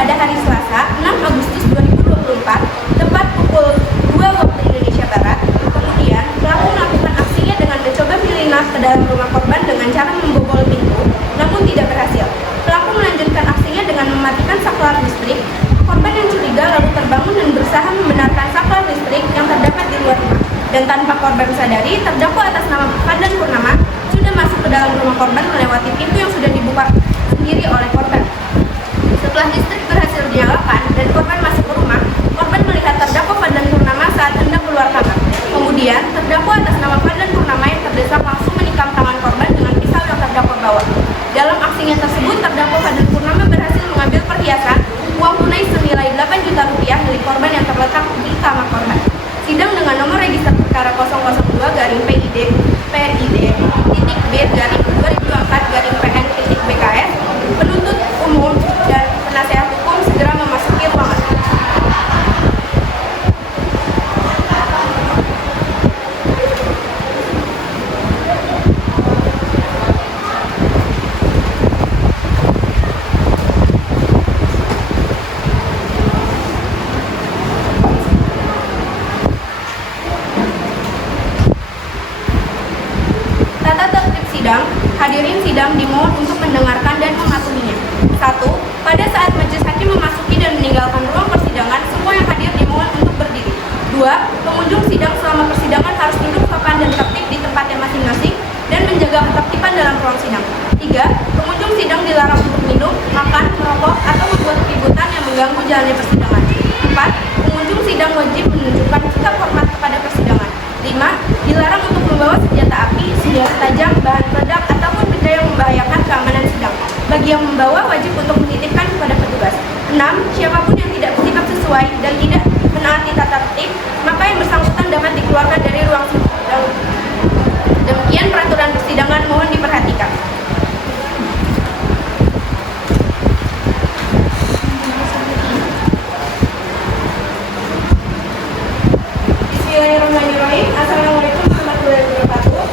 pada hari Selasa 6 Agustus 2024 tepat pukul 2 waktu Indonesia Barat. Kemudian pelaku melakukan aksinya dengan mencoba menyelinap ke dalam rumah korban dengan cara membobol pintu, namun tidak berhasil. Pelaku melanjutkan aksinya dengan mematikan saklar listrik. Korban yang curiga lalu terbangun dan berusaha membenarkan saklar listrik yang terdapat di luar rumah. Dan tanpa korban sadari, terdakwa atas nama Fadlan Purnama sudah masuk ke dalam rumah korban melewati pintu yang sudah dibuka sendiri oleh korban. Setelah listrik berhasil dinyalakan dan korban masuk ke rumah, korban melihat terdakwa Fadlan Purnama saat hendak keluar kamar. Kemudian, terdakwa atas nama Fadlan Purnama yang terdesak langsung menikam tangan korban dengan pisau yang terdakwa bawa. Dalam aksinya tersebut, terdakwa Fadlan Purnama berhasil mengambil perhiasan uang tunai senilai 8 juta rupiah milik korban yang terletak di kamar korban. Sidang dengan nomor register perkara 002-PID-B-2024-PN-BKS, penuntut umum dan penasihat hukum segera memasuki ruangan. Tata tertib sidang, hadirin sidang dimohon untuk mendengarkan dan mematuhinya. 1. Pada saat majelis hakim memasuki dan meninggalkan ruang persidangan, semua yang hadir dimohon untuk berdiri. 2. Pengunjung sidang selama persidangan harus duduk sopan dan tertib di tempatnya masing-masing dan menjaga ketertiban dalam ruang sidang. 3. Pengunjung sidang dilarang untuk minum, makan, merokok, atau membuat keributan yang mengganggu jalannya persidangan. 4. Pengunjung sidang wajib menunjukkan sikap hormat kepada persidangan. 5. Dilarang untuk membawa senjata api, senjata tajam, bahan peledak, ataupun benda yang membahayakan keamanan sidang. Bagi yang membawa, wajib untuk menitipkan kepada petugas. 6. Siapapun yang tidak bersikap sesuai dan tidak menaati tata tertib, maka yang bersangkutan dapat dikeluarkan dari ruang sidang. Demikian peraturan persidangan, mohon diperhatikan. Bismillahirrahmanirrahim. Assalamualaikum warahmatullahi wabarakatuh.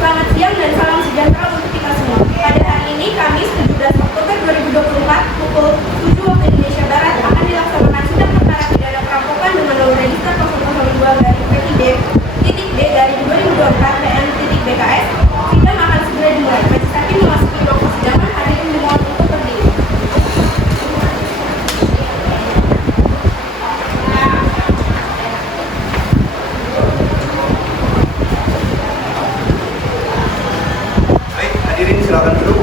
Selamat siang dan salam sejahtera untuk kita semua. Pada hari ini, Kamis 17 Oktober 2024, pukul 7 waktu Indonesia Barat, akan dilaksanakan sidang perkara pidana perampokan dengan nomor register 002-PID-B-2024-PN-BKS. Sidang akan segera dimulai. Majelis hakim memasuki ruang persidangan. Hadirin dimohon untuk berdiri. Hadirin silakan duduk.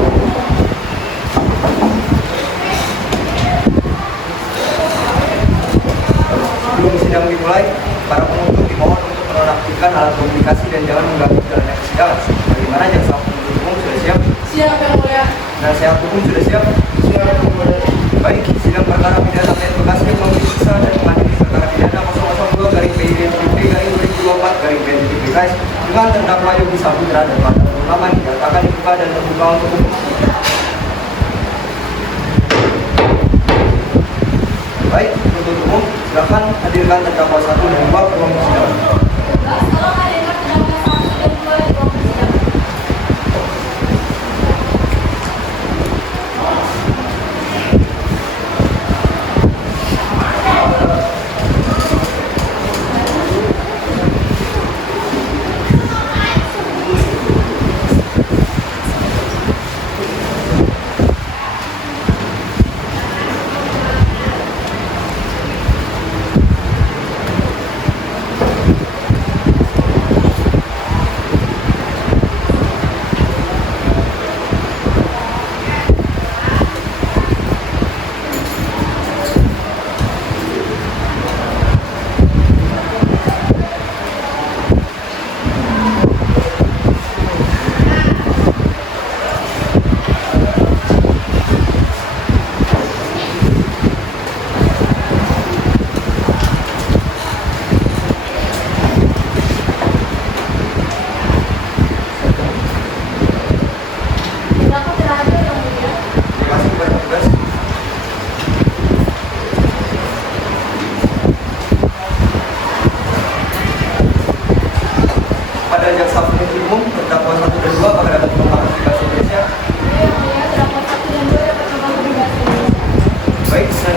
Sebelum sidang dimulai, para penuntut dimohon untuk menonaktifkan alat komunikasi dan jangan mengganggu jalannya persidangan. Bagaimana jaksa penuntut umum sudah siap? Siap, Yang Mulia. Nasihat hukum sudah siap? Siap, Yang Mulia. Baik, sidang perkara pidana PN Bekasi yang memeriksa dan mengadili perkara pidana 002-PID-B2024-PN-BKS dengan terdakwa Yogi Saputra dan Fadlan Purnama dinyatakan dibuka dan terbuka untuk umum. Baik, penuntut umum, silakan hadirkan terdakwa 1 dan 2 ke ruang persidangan.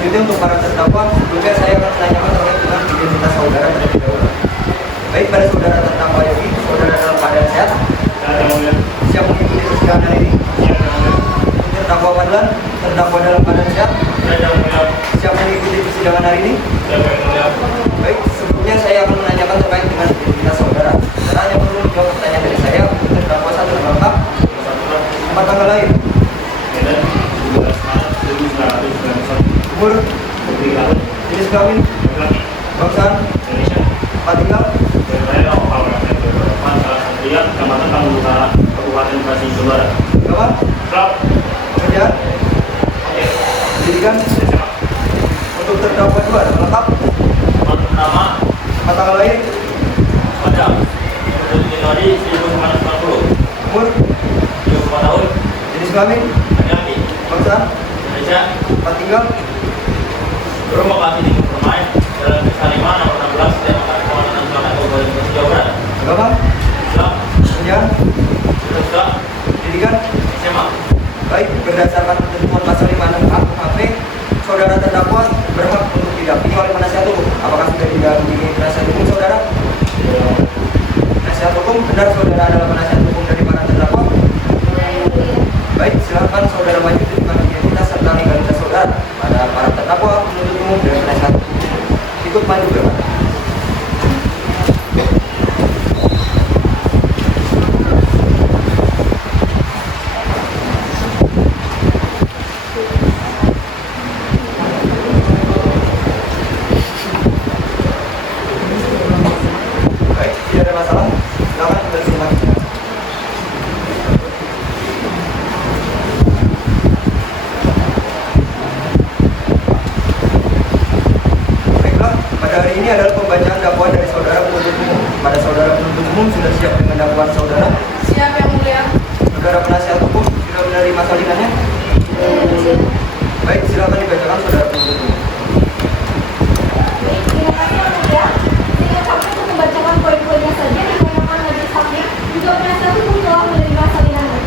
Selanjutnya untuk para terdakwa, sebelumnya saya akan menanyakan terkait dengan identitas saudara terlebih dahulu. Baik, pada saudara terdakwa Yogi, saudara dalam keadaan sehat? Siap mengikuti persidangan hari ini? Terdakwa Fadlan, terdakwa dalam keadaan sehat? Siap mengikuti persidangan hari ini? Baik, sebelumnya saya akan menanyakan terkait dengan identitas saudara. Saudara hanya perlu menjawab pertanyaan dari saya. Terdakwa satu lengkap. Tempat tanggal lahir? Umur? Jenis kelamin? Bangsaan? Tempat tinggal? Kecamatan Tanggul Utara, Kabupaten Bekasi, Jawa Barat. Agama? Pekerjaan? Pendidikan? Untuk terdakwa dua, nama lengkap? Nama Tempat tanggal lahir? pada Januari 1990. Umur? 24 tahun. Jenis kelamin? Laki-laki. Bangsaan? Indonesia. Tempat tinggal? Rumah Bekasi Timur Permai, Jalan Desa 5 nomor 16, Kecamatan Kecamatan Selatan, Kabupaten Bekasi, Jawa Barat. Agama? Islam. Pekerjaan? Juga Pendidikan? SMA. Baik, berdasarkan ketentuan pasal 56A KUHP, saudara terdakwa berhak untuk didampingi oleh penasihat hukum. Apakah sudah didampingi penasihat hukum saudara? Penasihat hukum, benar saudara adalah penasihat hukum dari para terdakwa? Baik, silakan saudara maju tunjukkan identitas serta legalitas saudara pada para terdakwa, penuntut umum, dan penasihat hukum. Ikut maju ke depan. Baik, tidak ada masalah. Silakan bersimak. Baiklah, pada hari ini adalah pembacaan dakwaan dari saudara penuntut umum. Pada saudara penuntut umum sudah siap dengan dakwaan saudara? Siap yang mulia. Saudara penasihat hukum sudah menerima salinannya? Baik, silakan dibacakan saudara penuntut umum. Baik, terima kasih yang mulia. Sehingga kami untuk membacakan poin-poinnya saja dikarenakan majelis hakim juga penasihat hukum telah menerima salinannya.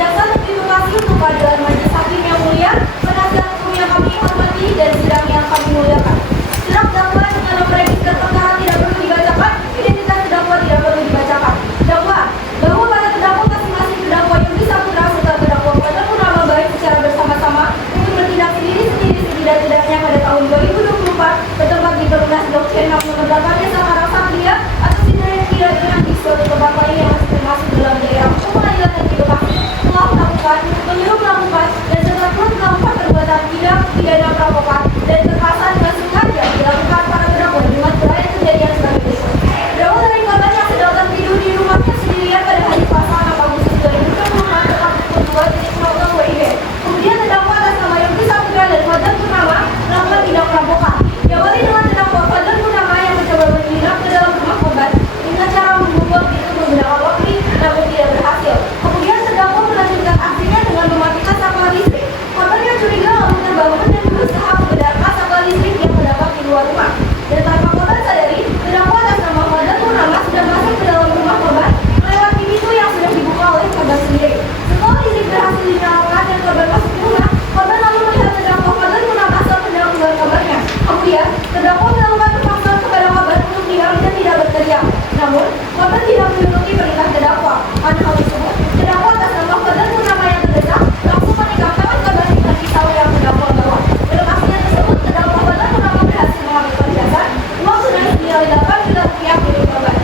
Jaksa terima kasih untuk kehadiran majelis hakim yang mulia, penasihat hukum yang kami hormati dan sidang yang kami muliakan. Surat dakwaan dengan nomor register perkara tidak perlu dibacakan, identitas terdakwa tidak perlu dibacakan. Dakwa bahwa pada terdakwa masing-masing terdakwa yang bisa putra serta terdakwa pada purnama baik secara bersama-sama untuk bertindak sendiri-sendiri setidak-tidaknya pada tahun 2024 bertempat di Perumnas Blok C 6 nomor 8 Desa Karang Saktia atas tindak pidana di suatu tempat lain yang masih termasuk dalam daerah hukum pengadilan negeri Bekasi telah melakukan, menyuruh melakukan dan setelah melakukan perbuatan tindak pidana perampokan dan kekerasan dengan sengaja dilakukan para terdakwa dengan berbagai kejadian sebagai berikut. Berawal dari korban yang sedang tertidur di rumahnya sendirian pada hari Selasa 6 Agustus 2024 tepat pukul 2.00 WIB. Kemudian terdakwa atas nama Yogi Saputra dan Fadlan Purnama melakukan tindak perampokan. Diawali dengan terdakwa Fadlan Purnama yang mencoba menginap ke dalam rumah korban dengan cara membobol pintu menggunakan loki, namun tidak berhasil. Kemudian terdakwa melanjutkan aksinya dengan mematikan saklar listrik. Korban yang curiga lalu terbangun dan berusaha membenarkan saklar listrik yang terdapat di luar rumah. Dan tanpa korban sadari, terdakwa atas nama Fadlan Purnama sudah masuk ke dalam rumah korban melewati pintu yang sudah dibuka oleh korban sendiri. Setelah listrik berhasil dinyalakan dan korban masuk ke rumah, korban lalu melihat terdakwa Fadlan Purnama saat hendak keluar kamarnya. Kemudian, terdakwa melakukan pemaksaan kepada korban untuk diam dan tidak berteriak. Namun, korban tidak menuruti perintah terdakwa. Karena hal tersebut, terdakwa atas nama Fadlan Purnama yang terdesak langsung menikam tangan korban dengan pisau yang terdakwa bawa. Dalam aksinya tersebut, terdakwa Fadlan Purnama berhasil mengambil perhiasan uang tunai senilai 8 juta rupiah milik korban.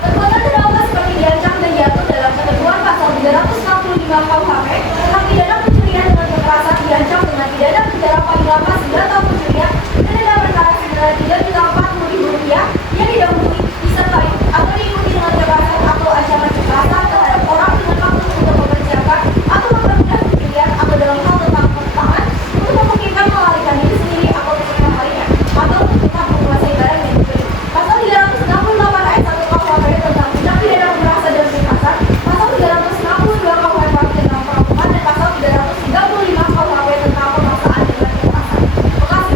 Perbuatan terdakwa seperti diancam dan jatuh dalam ketentuan pasal 365 KUHP tentang pidana pencurian dengan kekerasan diancam dengan pidana penjara paling lama 9 tahun pencurian dan denda perkara senilai 3.040.000 rupiah yang didahului disertai atau diikuti dengan kekerasan atau ancaman kekerasan terhadap orang dengan maksud untuk mempersiapkan atau mempermudah pencurian atau dalam hal tentang pertangan untuk memungkinkan melarikan diri sendiri atau kesenangan lainnya atau untuk tetap menguasai barang yang dibeli. Pasal 368 ayat 1 KUHP tentang tindak pidana kekerasan dan kekerasan, pasal 362 KUHP tentang perampokan dan pasal 335 KUHP tentang pemaksaan dengan kekerasan. Bekasi.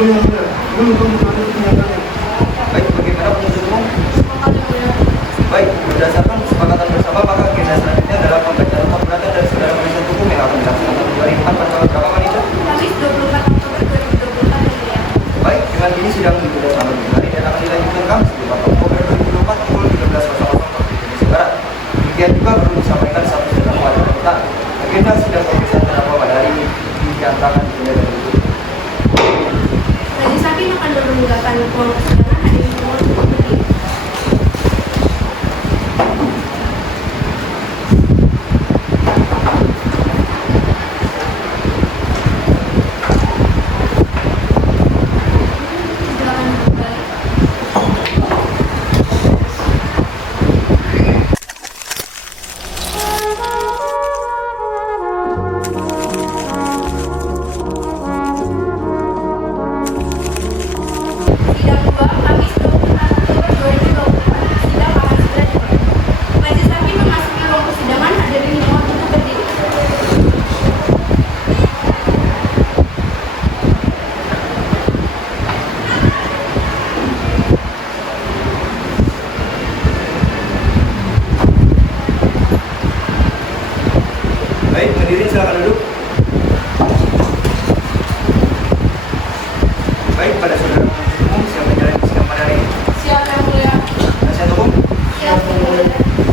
Benar-benar. Belum kamu ada kenyataannya. Baik, bagaimana penuntut umum? Baik, berdasarkan kesepakatan bersama maka agenda selanjutnya adalah pembacaan nota keberatan dari saudara penasihat hukum yang akan dilaksanakan di hari depan pada tanggal berapa Manisa? Kamis 24 Oktober 2024 yang mulia. Baik, dengan ini sidang ditunda selama 2 hari dan akan dilanjutkan Kamis 24 Oktober 2024 pukul 13.00 waktu Indonesia Barat. Demikian juga perlu disampaikan satu terdakwa dan kita agenda sidang pemeriksaan terdakwa pada hari ini dinyatakan ditunda dan ditutup. Majelis Hakim akan menegakkan form persidangan hadirin semua cukup berdiri. Silakan kembali. Sidang 2 Kamis 24 Oktober 2024. Sidang akan segera dimulai. Majelis Hakim memasuki ruang persidangan, hadirin mohon untuk berdiri. Baik, berdiri silakan duduk. Baik, pada saudara penuntut umum siap menjalani sidang pada hari ini. Siap yang mulia. Penasihat hukum. Siap yang mulia.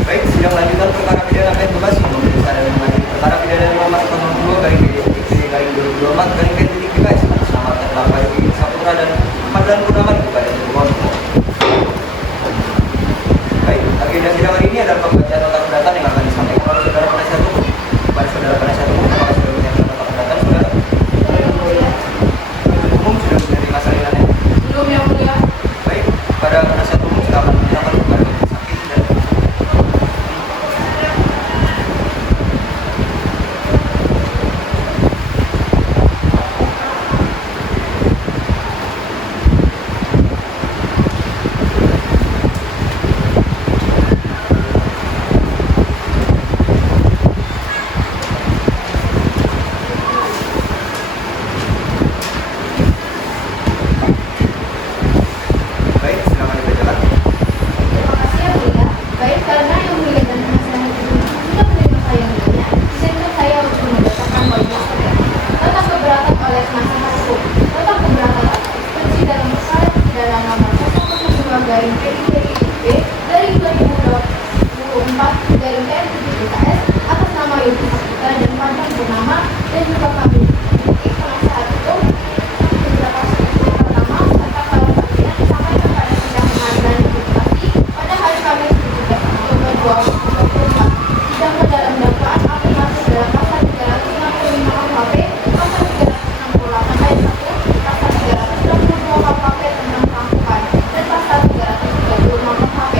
Baik, sidang lanjutan perkara pidana P Bekasi memeriksa dan mengadili perkara pidana 5/02 garing PDIP garing 2024 garing PDIPKS atas nama terdakwa Yogi Saputra dan Madlan Purnaman kepada termohon. Baik, agenda sidang hari ini adalah pembacaan nota keberatan yang akan disampaikan oleh saudara penasihat hukum. Kepada saudara penasihat hukum, apakah sudah menyiapkan nota keberatan saudara? Yang mulia. Penuntut umum sudah menerima salinannya. Belum yang mulia. Baik, pada penasihat umum silakan menyatakan kepada majelis hakim dan baik, silakan dibacakan. Terima kasih yang mulia. Baik, karena yang mulia dan penasehat hukum sudah menerima saya yang mulia, izinkan saya untuk membacakan poin tersebut. Nota keberatan oleh penasehat hukum. Nota keberatan tertulis dalam perkara pidana nomor 002 garing PIDIP garing 2024 garing PDIPKS atas nama Yogi Saputra dan Madlan Purnaman dan juga kami penasehat hukum beberapa pertama serta klarifikasi disampaikan pada sidang pengadilan negeri Bekasi pada hari Kamis 17 Oktober 2024. Sidang dalam dakwaan afirmatif dalam pasal 365 KUHP, pasal 368 ayat 1, pasal 362 KUHP tentang perampokan, dan pasal 335 KUHP.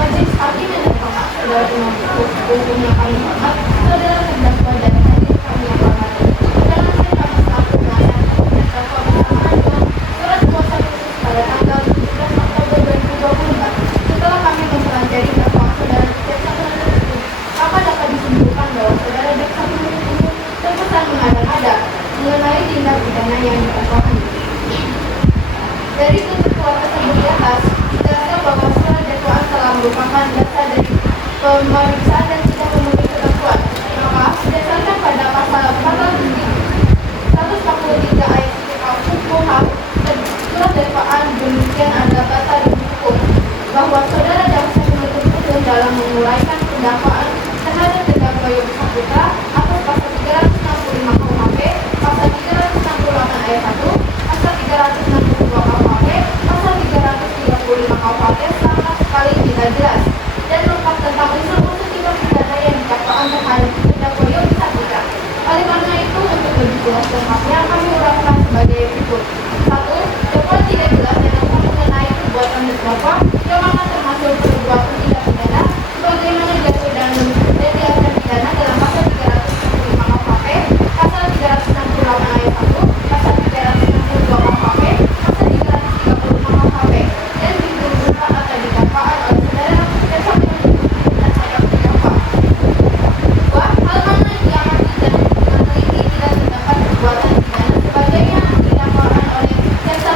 Majelis Hakim yang terhormat, saudara penuntut hukum yang kami hormat, saudara terdakwa dan hadirin kami yang hormati. Dalam sidang kami selaku penasihat hukum terdakwa bersamaan dengan surat kuasa khusus pada tanggal 17 Oktober 2024. Setelah kami mempelajari dakwaan saudara jaksa penuntut umum, maka dapat disimpulkan bahwa saudara jaksa penuntut umum terkesan mengada-ngada mengenai tindak pidana yang didakwakan. Dari tutur kuat tersebut di atas, jelasnya bahwa surat dakwaan telah merupakan dasar dari pemeriksaan dan sidang memenuhi ketentuan. Maka berdasarkan pada pasal 143 ayat 1 KUHP, surat dakwaan demikian adalah dasar demi hukum bahwa saudara jaksa penuntut umum dalam menguraikan pendakwaan terhadap terdakwa Yogi Saputra atas pasal 365 KUHP, pasal 368 ayat 1, pasal 362 KUHP, pasal 335 KUHP sama sekali tidak jelas dan lengkap tentang unsur-unsur tindak pidana yang didakwakan terhadap terdakwa Yogi Saputra. Oleh karena itu, untuk lebih jelas lengkapnya kami uraikan sebagai berikut. 1. Dakwaan tidak jelas dan lengkap mengenai perbuatan terdakwa yang mana termasuk perbuatan tindak pidana sebagaimana jatuh dan diancam pidana dalam pasal 365 KUHP, pasal 368 ayat 1, pasal 362 KUHP, pasal 335 KUHP, dan diberitakan atau didakwaan oleh saudara dan sampai menuntut dan saya terdakwa. 2. Hal mana diamati dan meneliti tidak terdapat perbuatan pidana sebagaimana didakwakan oleh jaksa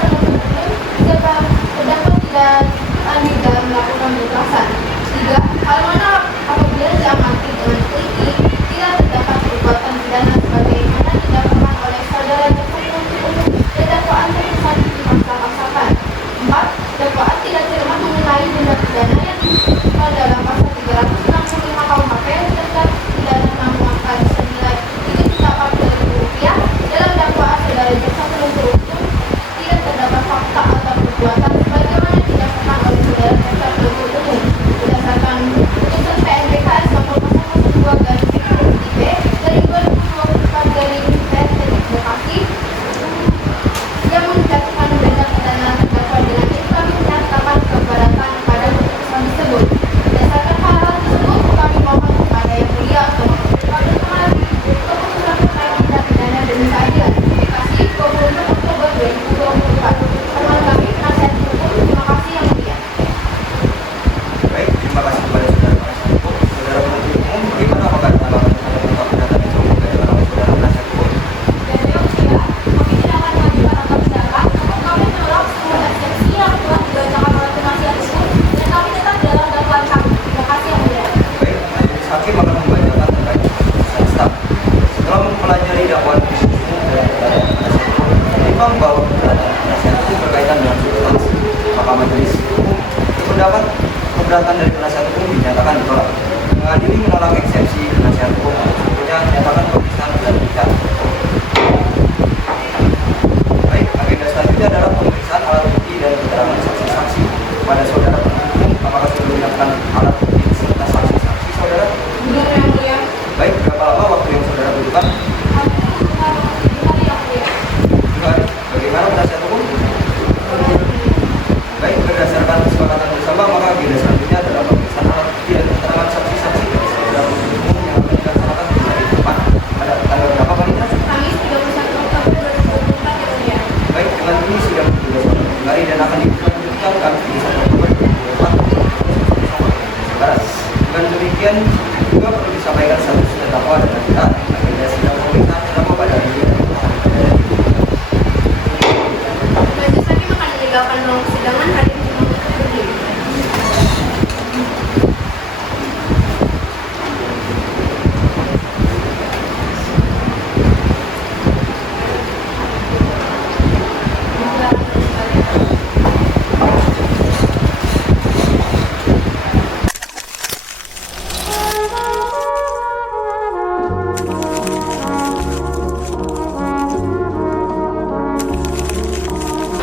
keberatan dari penasihat hukum dinyatakan ditolak. Mengadili menolak eksepsi penasihat hukum, selanjutnya menyatakan pemeriksaan berlanjut. Baik, agenda selanjutnya adalah pemeriksaan alat bukti dan keterangan saksi-saksi. Pada saudara penuntut umum, apakah sudah menyiapkan alat bukti serta saksi-saksi saudara? Belum yang mulia. Baik, berapa lama waktu yang saudara butuhkan? Aku harus 7 hari yang mulia. 2 hari. Bagaimana penasihat hukum? Baik, berdasarkan kesepakatan bersama, maka agenda selanjutnya adalah pemeriksaan alat bukti dan keterangan saksi-saksi dari saudara penuntut umum yang akan dilaksanakan di hari depan. Pada tanggal berapa, Panitra? Kamis 31 Oktober 2024 yang mulia. Baik, dengan ini sidang bertugas kembali dan akan dilanjutkan Kamis 31 Oktober 2024. Barat. Dengan demikian juga perlu disampaikan status terdakwa dan kita agenda sidang pemeriksaan terdakwa pada hari ini. Majelis hakim akan meninggalkan ruang persidangan. Hadir semua berdiri.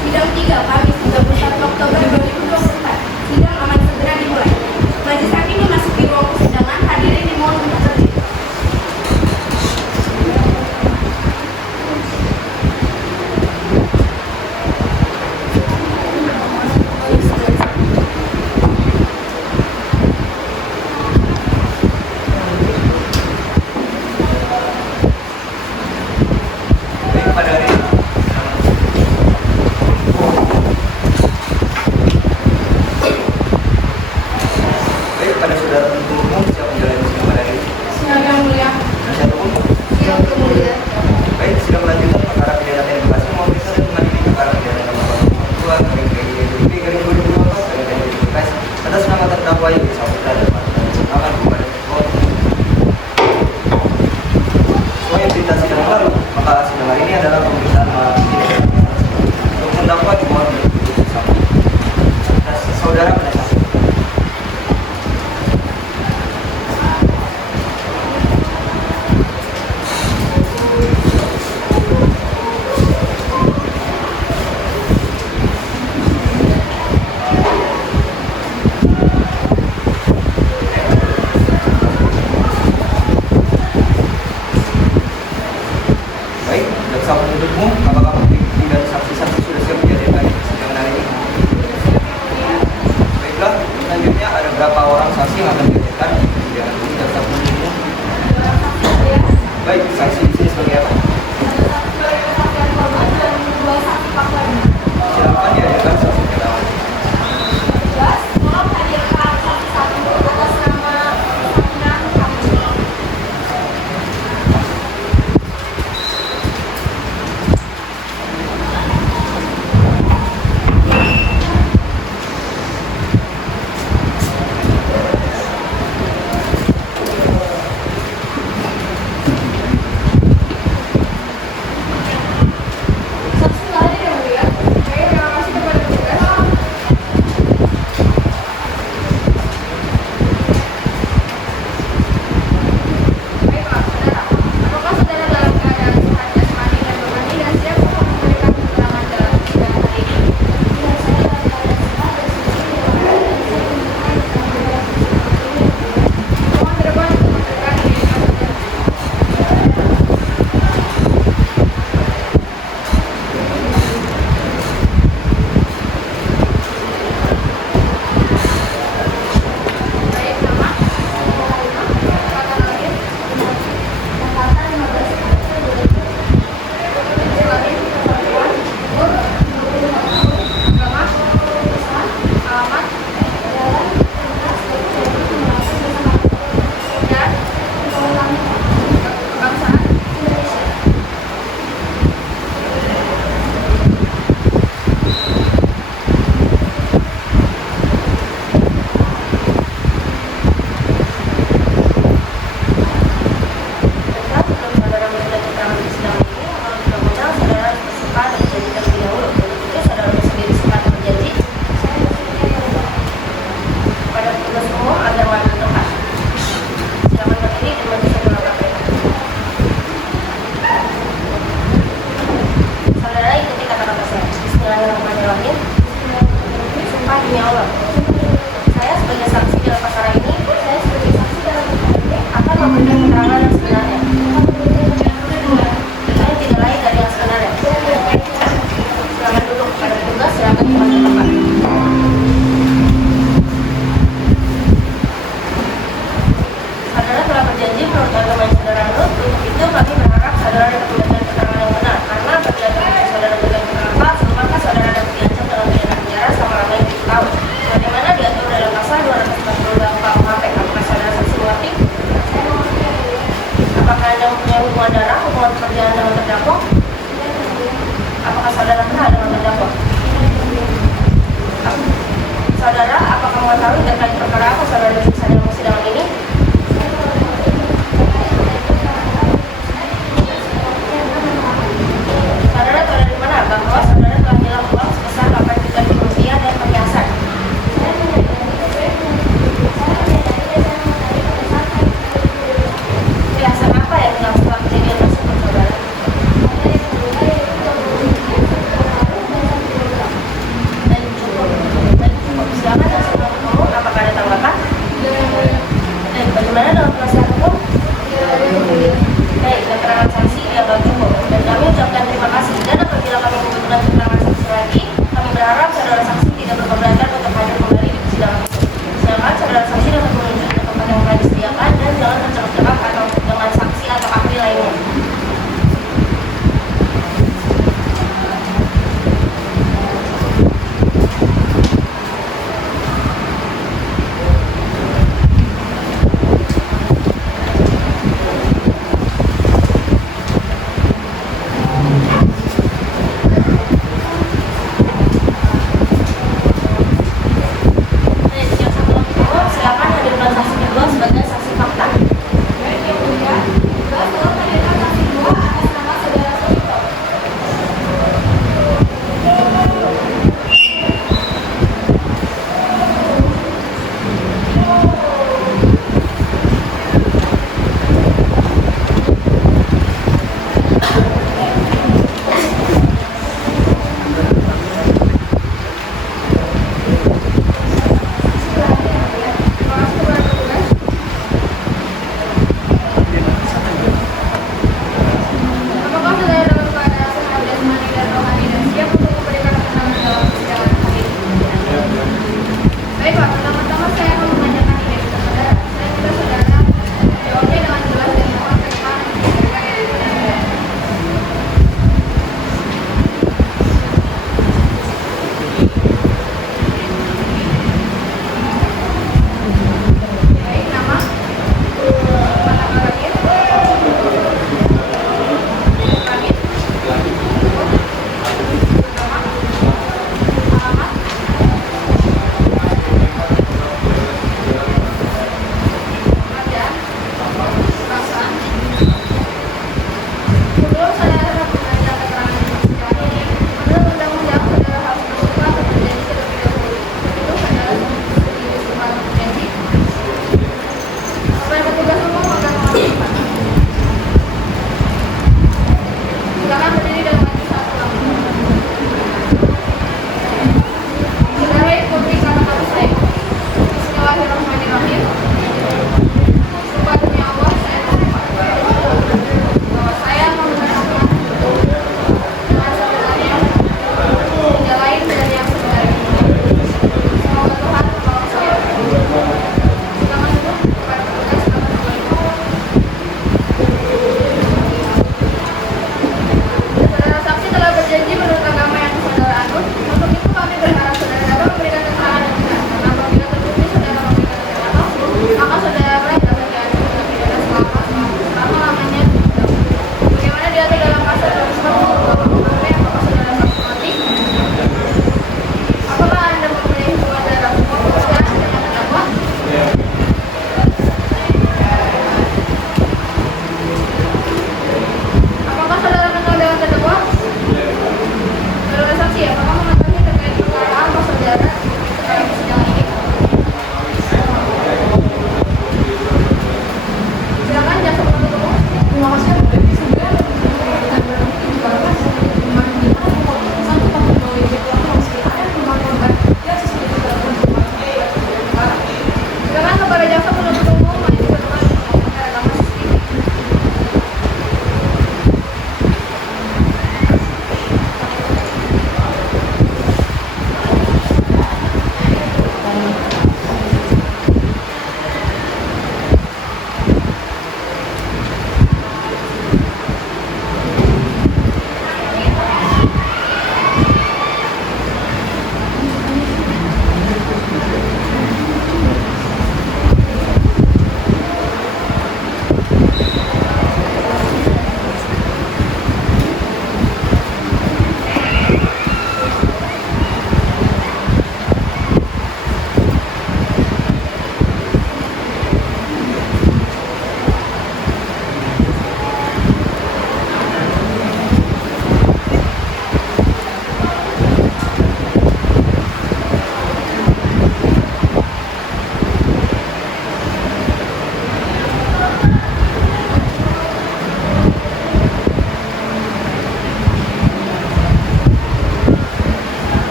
Sidang 3 Kamis 31 Oktober 2024. Sidang akan segera dimulai. Majelis hakim memasuki ruang persidangan. Hadirin dimohon untuk berdiri. Baik, pada hari ini, sidang 31 Oktober 2024 akan dimulai. Dengan agenda selanjutnya adalah pemeriksaan alat bukti dan keterangan saksi-saksi. Pada saudara penuntut umum, apakah sudah menyiapkan alat bukti serta saksi-saksi saudara? Belum yang mulia. Bismillahirrahmanirrahim. Sumpah demi Allah, saya sebagai saksi dalam perkara ini, akan memberikan keterangan yang sebenarnya. Saya tidak lain dari yang sebenarnya. Silakan duduk pada petugas, silakan kembali ke tempat. Saudara telah berjanji menurut agama yang saudara anut. Untuk itu kami berharap saudara dapat memberikan keterangan yang benar, karena apabila saudara memberikan keterangan palsu, maka saudara dapat diancam dalam pidana penjara selama-lamanya 7 tahun. Sebagaimana diatur dalam pasal 248 KUHP. Apakah saudara saksi mengerti?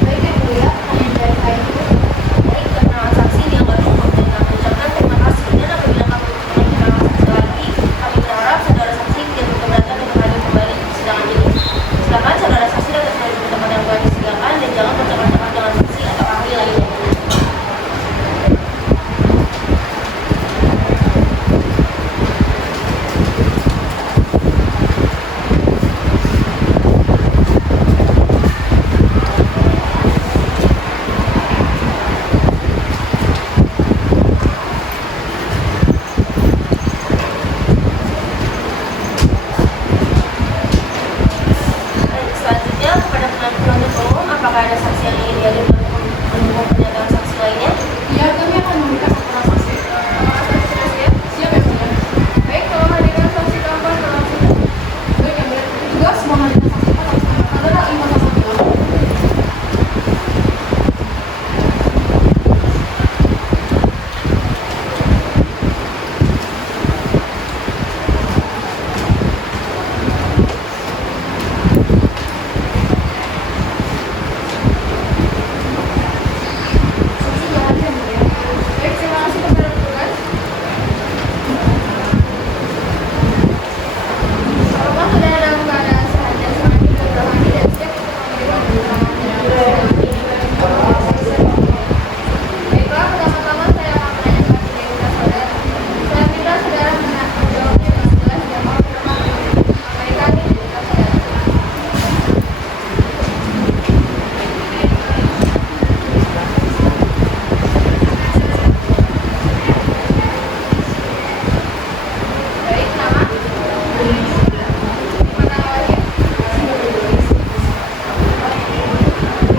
Baik yang mulia, pertanyaan dari saya itu Baik, karena saksi dianggap cukup dan kami ucapkan terima kasih. Dan apabila kami membutuhkan keterangan saksi lagi, kami berharap saudara saksi tidak keberatan untuk hadir kembali di persidangan ini. Silakan saudara saksi datang menuju ke tempat yang telah disediakan dan jangan bercakap-cakap dengan saksi atau ahli lainnya. Baik, selanjutnya kepada penuntut umum, apakah ada saksi yang ingin dihadirkan untuk mendukung pernyataan saksi lainnya? ya kami akan memberikan keterangan saksi. Apakah saksi sudah siap? Siap yang mulia. Baik, kalau hadirkan saksi kapan kalau sudah. Baik yang mulia. Juga semua hadirkan saksi kapan adalah 511. Saksi sudah hadir yang mulia. Baik, terima kasih kepada petugas. Apakah saudara dalam keadaan sehat dan semangat berrohani dan siap untuk memberikan keterangan dalam persidangan ini? Baiklah, pertama-tama saya akan menanyakan identitas saudara. Saya minta saudara menjawabnya dengan jelas dan mau memberikan identitas saudara. Baik, nama? Di mana lahir?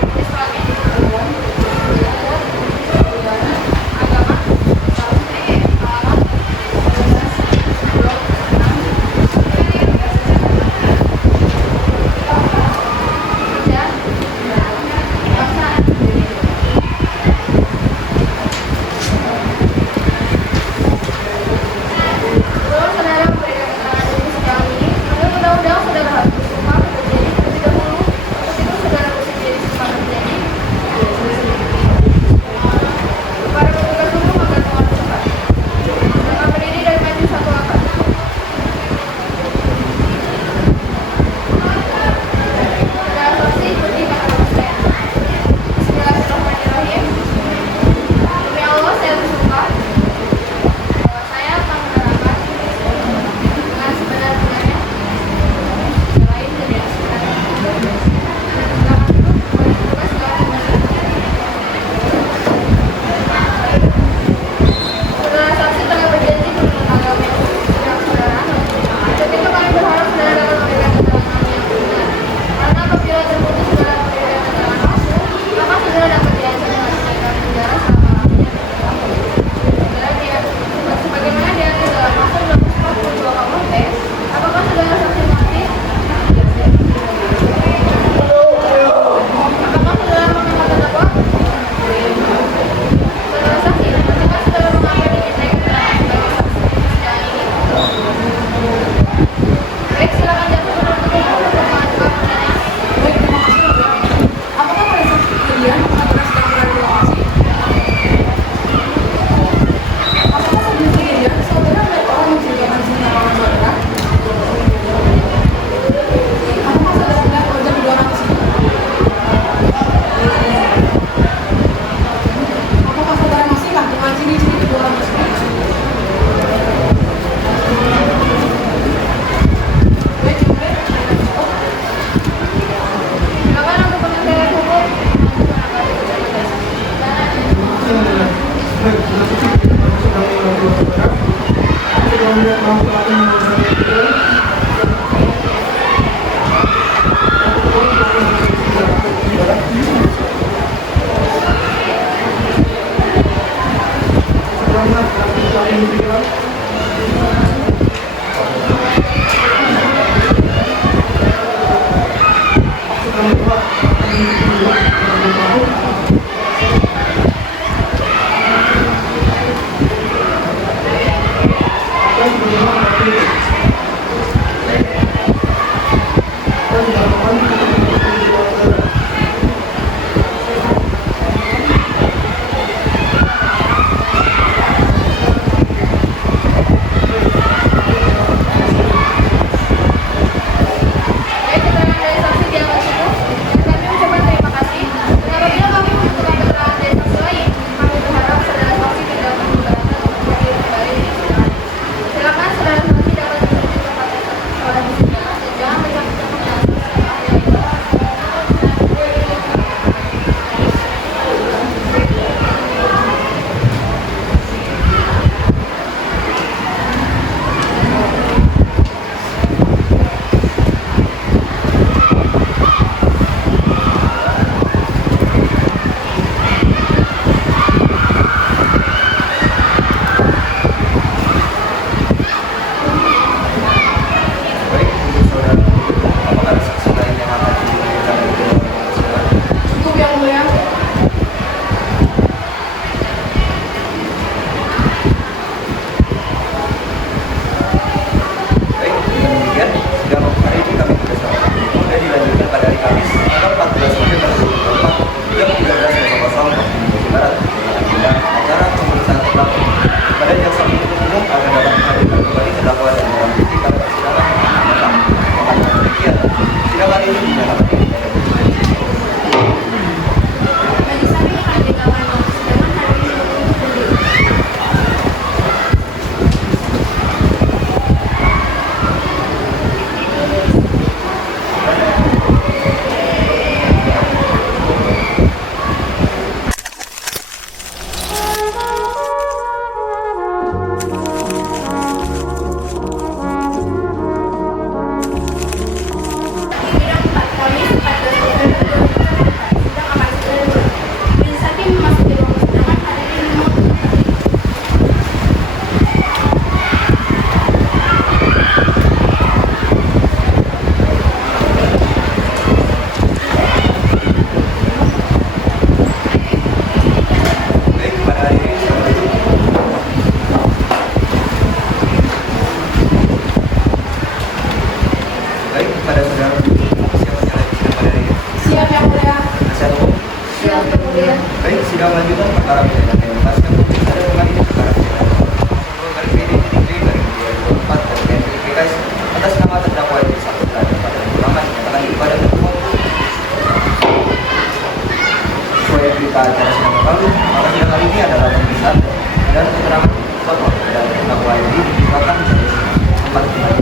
Jenis kelamin? Agama? Alamat? Kerja? Bangsaan? Sebelum saudara memberikan keterangan di persidangan ini, menurut undang-undang saudara harus bersumpah berjanji terlebih dahulu. Untuk itu saudara bersedia disumpah berjanji kepada petugas umum agar mohon bersumpah. Silakan berdiri dan maju satu langkah. Saudara saksi berdiri pada nama saya. Bismillahirrahmanirrahim. Demi Allah saya bersumpah bahwa saya akan menerangkan dengan sebenar-benarnya selain tidak sebenarnya. Silakan duduk, boleh petugas silakan kembali. Saudara saksi telah berjanji menurut agama yang sedang saudara anut. Untuk itu kami berharap saudara dapat memberikan keterangan yang benar. Karena apabila terbukti saudara memberikan keterangan palsu, maka saudara dapat diancam dengan pidana penjara selama-lamanya. Saudara dia- sebagaimana diatur dalam pasal 242 KUHP, apakah saudara saksi mengerti? Apakah saudara mengenal terdakwa? Saudara saksi, apakah saudara mengaku dimintai keterangan sebagai saksi di persidangan ini? Baik, silakan jatuh penuntut umum untuk mengajukan pertanyaan. Baik, terima kasih yang mulia. Apakah pada saat kejadian saudara sedang berada di lokasi? Apakah sebelum kejadian saudara melihat orang mencurigakan senjata saudara? Apakah saudara melihat wajah kedua orang tersebut? Apakah saudara masih ingat dengan ciri-ciri kedua orang tersebut? Baik, yang mulia. Silakan untuk penyelesaian hukum mengajukan apel ke jabatan. Terima kasih. Sidang lanjutan perkara pidana tembak yang memeriksa dan mengadili perkara pidana garis PD garis 2024 garis PKS atas nama terdakwa yang disangkut terhadap pada perkembangan menyatakan ibadah dan maupun sesuai berita acara sidang yang lalu, maka sidang kali ini adalah pemeriksaan dan keterangan pokok dan terdakwa yang diperlukan menjadi tempat kembali.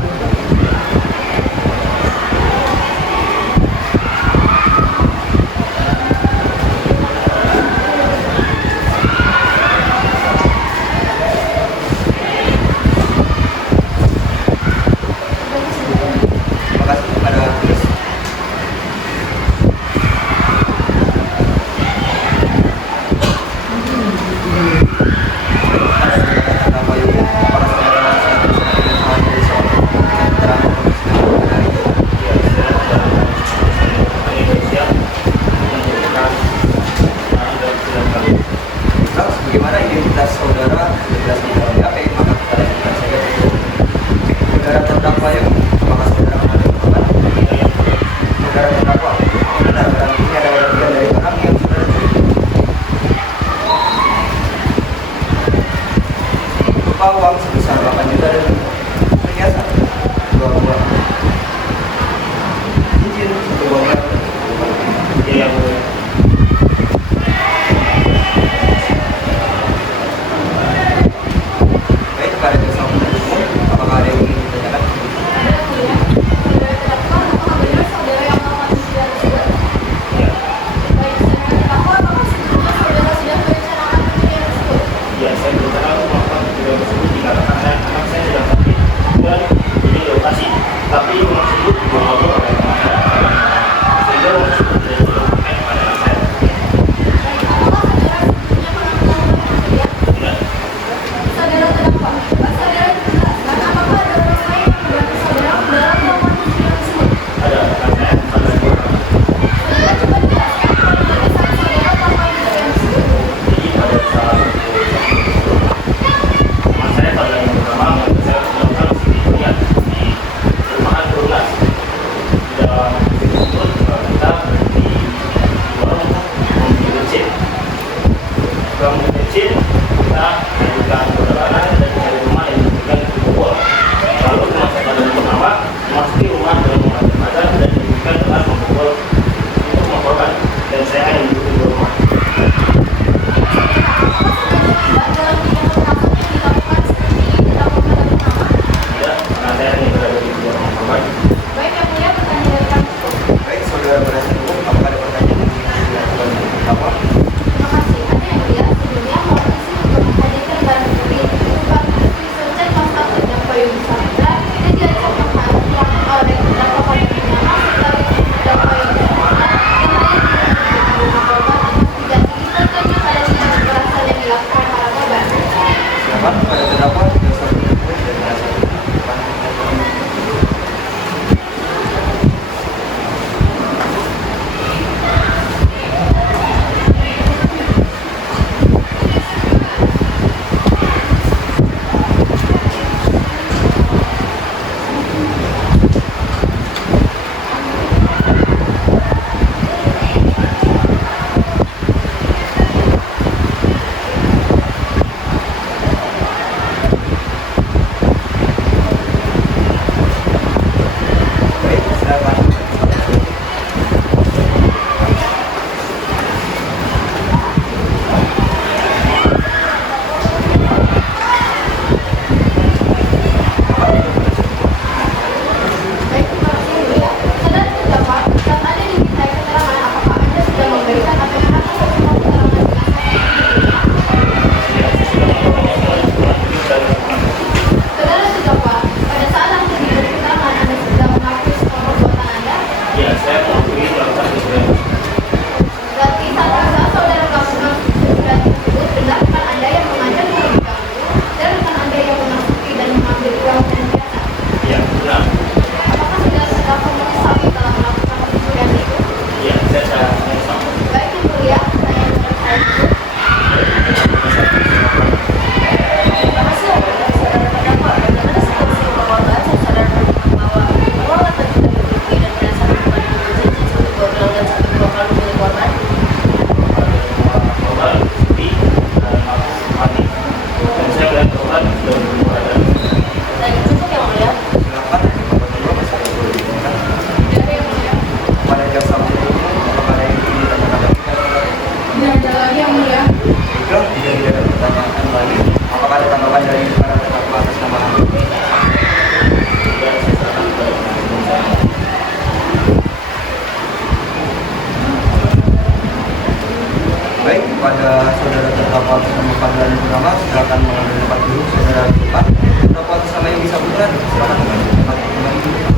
terdakwa atas nama panggilan yang pertama silakan mengambil tempat duduk saudara di depan. Terdakwa atas nama yang bisa Putra silakan mengambil tempat kembali duduk.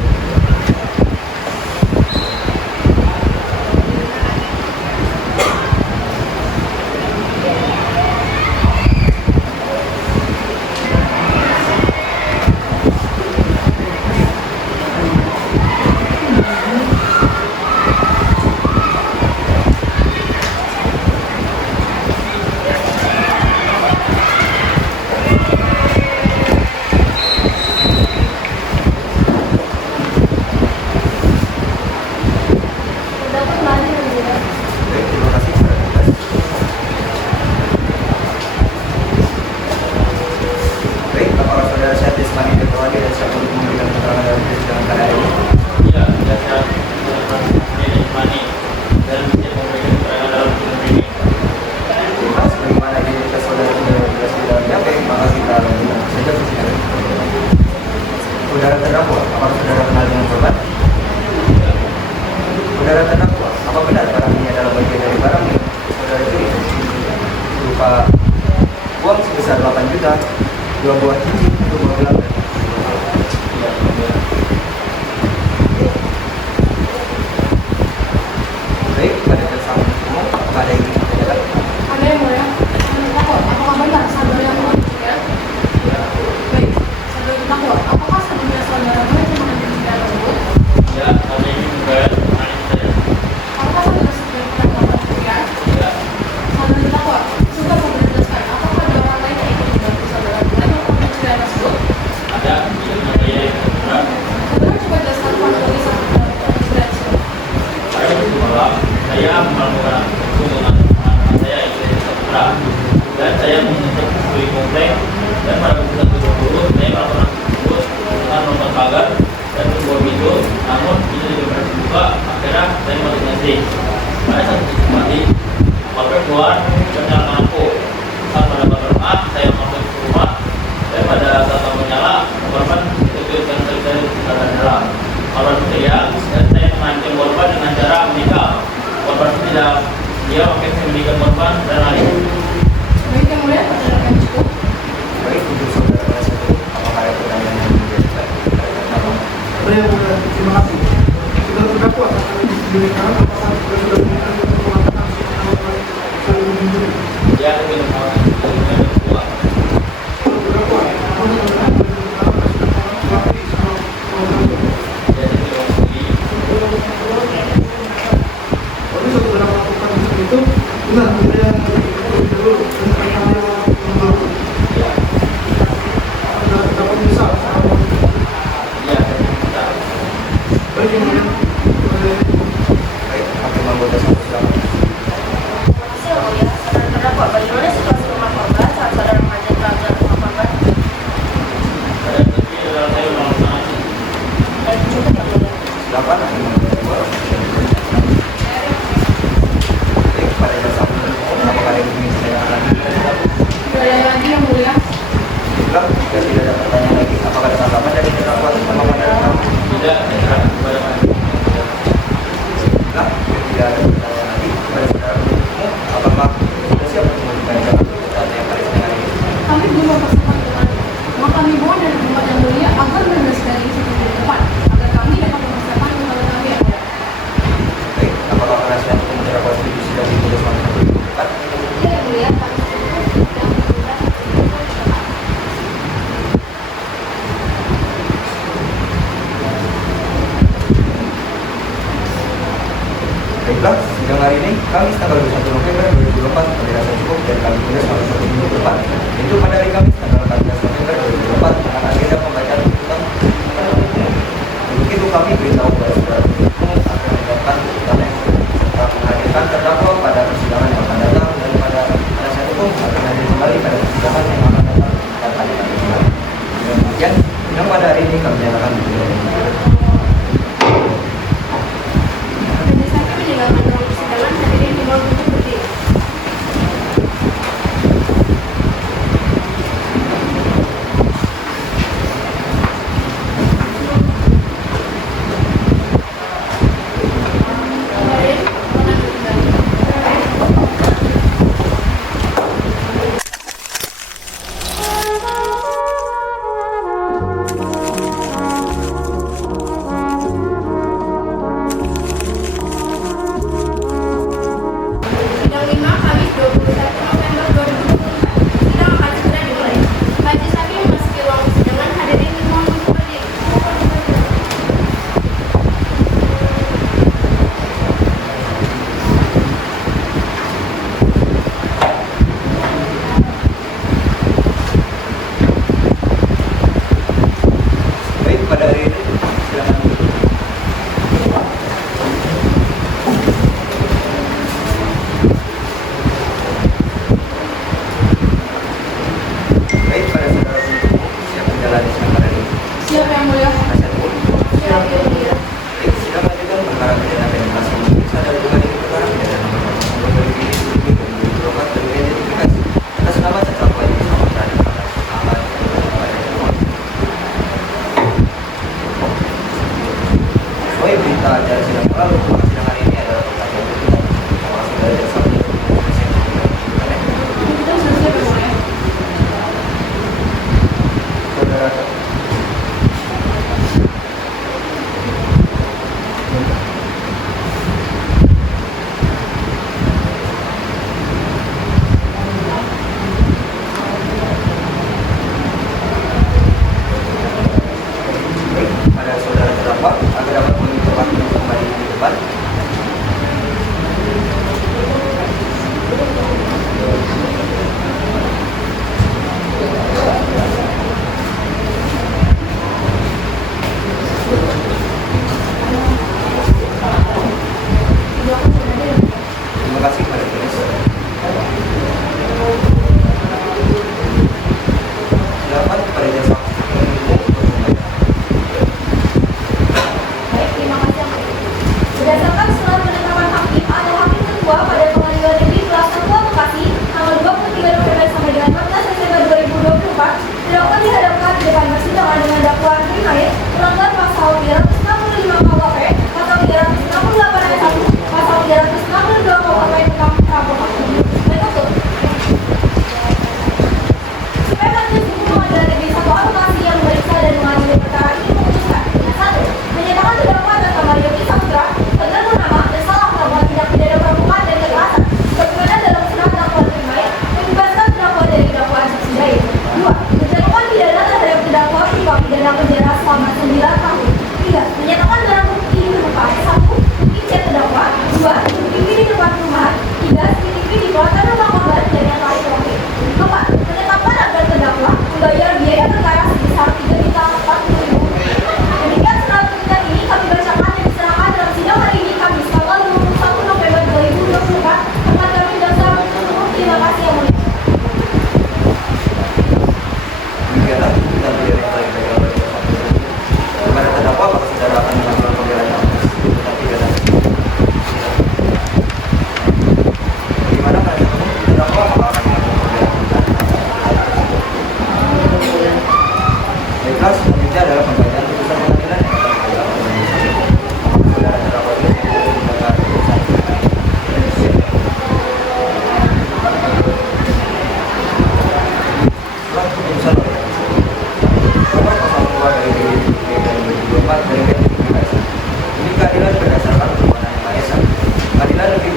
Dapat maju yang mulia. Baik, terima kasih saudara bebas. Baik, apakah saudara sehat Desmani Dekwali dan siap untuk memberikan keterangan dalam persidangan pada hari ini? Iya, saya sehat. Ini Mani dan bisa memberikan keterangan dalam sidang ini. Terima sebagaimana identitas saudara sudah jelas di dalamnya, baik maka kita lanjutkan saja persidangan. Saudara terdakwa, apakah saudara kenal dengan korban? Saudara terdakwa, apa benar barang ini adalah bagian dari barang yang saudara curi? Berupa uang sebesar 8 juta, 2 buah cincin, 1 buah gelang, dan Iya, iya. baik, pada tersangka umum, apakah ada yang ingin ditanyakan? Ada yang mulia. Terdakwa, apakah benar saudara yang mulia? Baik, saudara terdakwa, apakah sebelumnya saudara pernah melakukan tindakan tersebut? Ya, kami ini membayar Mani saya. Apakah saudara sudah pernah melakukan tindakan? Ya, Saudara terdakwa, sudah saudara jelaskan apakah ada orang lain yang ikut membantu saudara dalam melakukan tindakan tersebut? ada yang membayar Putra. Saudara coba jelaskan kronologi saat tindakan tersebut. Pada waktu malam, saya melakukan hubungan dengan saya itu Putra. Dan saya menutup beli komplek dan pada pukul 1.20 saya melakukan tersebut dengan nonton pagar dan membuat pintu, namun pintu tidak berhasil dibuka. Akhirnya saya masuk nasi. Pada saat itu mati, korban keluar dan menyalakan lampu. Saat pada berdoa, saya masuk ke rumah dan pada saat lampu nyala, korban itu dan terjadi secara dalam. Korban teriak dan saya mengancam korban dengan cara menikah. Korban tidak dia makin meninggal korban dan lari. Baik, yang mulia, perjalanan yang cukup. Baik, untuk saudara penasihat hukum, apakah ada pertanyaan yang ingin diajukan? Saya mulia, terima kasih. Sudah terdakwa akan diberikan apakah sudah mengatakan saling menjadi Dia ingin mengatakan kedua. terdakwa Dia tidak mengakui. tapi saudara melakukan itu benar saya dulu Ya, dapat misal dia tidak. baik yang mulia Baik, hakim anggota satu silakan. Terima kasih yang mulia. Saudara terdakwa, bagaimana situasi rumah korban saat saudara mengajar pelajar rumah korban? Ada tapi adalah saya melakukan aksi. Dan cukup yang mulia. Silakan, hakim anggota dua. Baik, pada dasar hukum, apakah ada yang ingin ditanyakan lagi? Tidak ada lagi yang mulia. Baiklah, jika tidak ada pertanyaan lagi, apakah ada tanggapan dari terdakwa sama pada datang? Tidak, saya serahkan kepada Mani. Nah, jika tidak ada pertanyaan lagi, pada saudara penuntut umum, apakah sudah siap untuk membacakan pertanyaan yang pada sidang ini? Kami belum mempersiapkan dengan maka kami mohon dari tempat yang mulia agar mendengar dari sisi di depan agar kami dapat mempersiapkan kepada kami yang mulia. Baik, apakah penasihat hukum terdakwa setuju sidang dimulai selama 1 minggu ke depan? Ya, yang mulia, kami setuju dan bertindak sesuai dengan Baiklah, sidang hari ini Kamis tanggal 21 November 2024 kami rasa cukup dan kami tunda sampai 1 minggu ke depan. Itu pada hari Kamis tanggal 14 November 2024 dengan agenda pembacaan tuntutan penuntut umum. Untuk itu kami beritahu kepada saudara penuntut umum akan menyiapkan tuntutannya serta menghadirkan terdakwa pada persidangan yang akan datang dan pada penasihat hukum akan hadir kembali pada persidangan yang akan datang dan pada hari ini. Dengan demikian, sidang pada hari ini kami nyatakan ditutup. Majelis hakim meninggalkan ruang persidangan, hadirin dimohon untuk berdiri.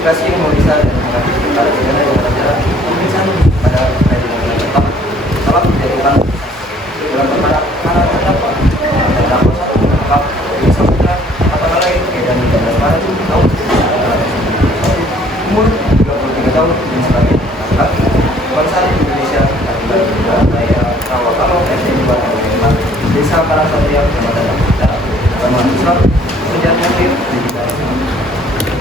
imigrasi yang memeriksa dan mengambil perkara pidana dengan cara pemeriksaan pada peradilan tetap telah menjatuhkan dalam perkara terdakwa satu menangkap Dewi Samudra apakah lain dan 13 Maret tahun 2000, umur 33 tahun dan sebagai laki-laki kebangsaan Indonesia, akibat daya Rawakalo RT 2 Desa Karangsatriya, Kecamatan Dampita, Kecamatan Islam, Kerjaan Aktif,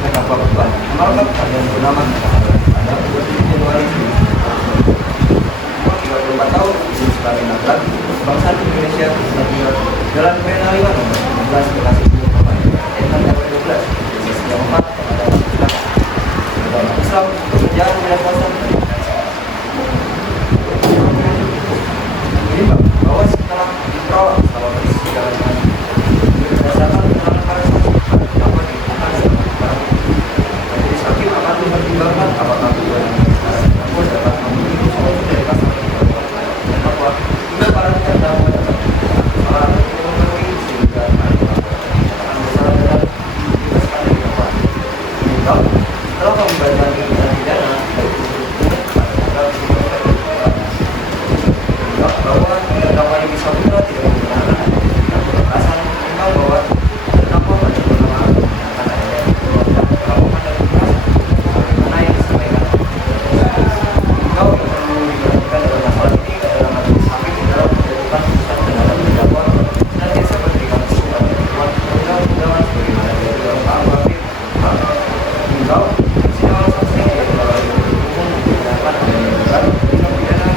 terdakwa korban amalkan kalian bernama pada 27 Januari 34 tahun sebagai laki-laki kebangsaan Indonesia, akibat Jalan Penaliwan nomor 16 Bekasi Kabupaten RW 12 Desa yang 4 Kecamatan Dampita, Kecamatan Islam, Kerjaan Wilayah Kuasa bahwa setelah diperoleh selama persidangan berdasarkan keterangan para saksi terdakwa ditemukan sebagai barang bukti. Majelis hakim akan mempertimbangkan apakah kedua terdakwa dapat memenuhi unsur dari pasal 3 terdakwa hingga para terdakwa dapat salah satu memenuhi sehingga akan bersalah dalam dibebaskan dari dakwaan. Setelah pembacaan tuntutan pidana bahwa terdakwa Dewi Samudra tidak menggunakan alasan mengatakan bahwa terdakwa pada bernama menggunakan ayat melakukan dan kekerasan sebagaimana yang disampaikan. Hingga yang perlu diperhatikan dalam masalah ini adalah majelis hakim dalam menjatuhkan putusan terhadap terdakwa senantiasa memberikan kepada ketentuan perundang-undangan sebagaimana diatur dalam KUHP. Hingga persidangan selesai yaitu kalau hukum menggunakan adanya tindak pidana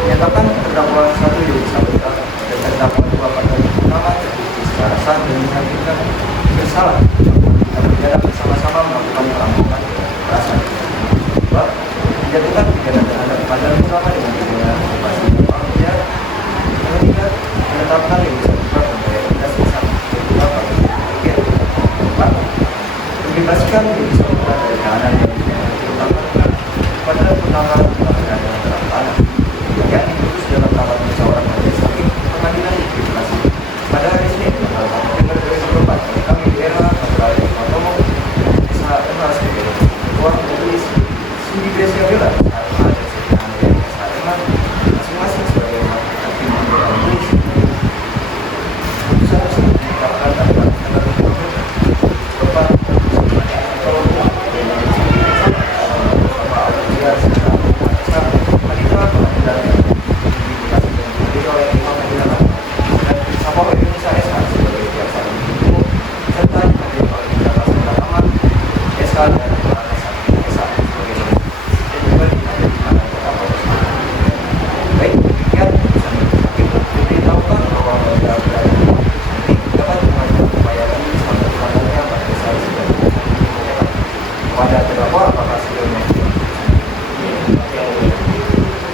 menyatakan terdakwa satu Dewi Samudra dan terdakwa dua pada nama terbukti secara sah dan dihadirkan bersalah dan pidana bersama-sama melakukan perampokan kekerasan. Dua, menjatuhkan pidana terhadap Badan Utama dengan pidana okupasi uang penjara. Yang ketiga, menetapkan Dewi Samudra membayar denda sebesar 28 juta rupiah. Empat, membebaskan Dewi Samudra dari tahanan yang diutamakan pada pertama pengadilan terang tanah yang diputus dalam rapat musyawarah majelis hakim pengadilan negeri Bekasi pada hari Senin tanggal 1 Desember 2024. Kami di era Madrasah Ekonomi Desa Emas Ketua Majelis Sudi Gresia Bella Sarma dan Sekretaris dari Sarma masing-masing sebagai hakim anggota majelis. Putusan tersebut ditetapkan pada tanggal 3 November 2024.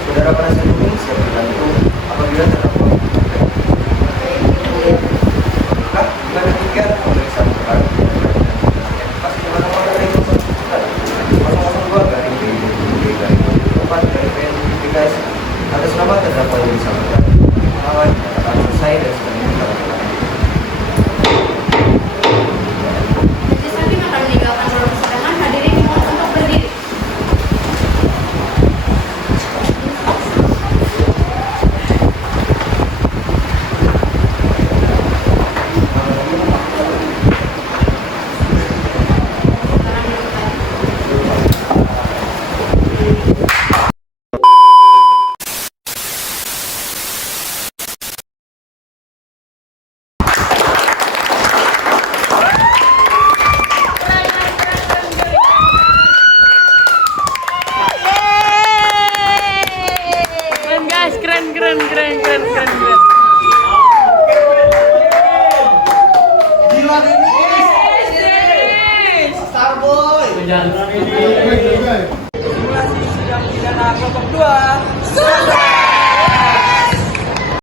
Saudara penasihat hukum siap dibantu apabila terdakwa jika demikian pemeriksaan perkara masih dengan nomor dari 002/PN atas nama terdakwa Dewi Samudra pengawan dinyatakan selesai dan sepenuhnya dilakukan. Majelis hakim akan meninggalkan ruang persidangan. Hadirin dimohon untuk berdiri. Gila ini. Starboy. Jangan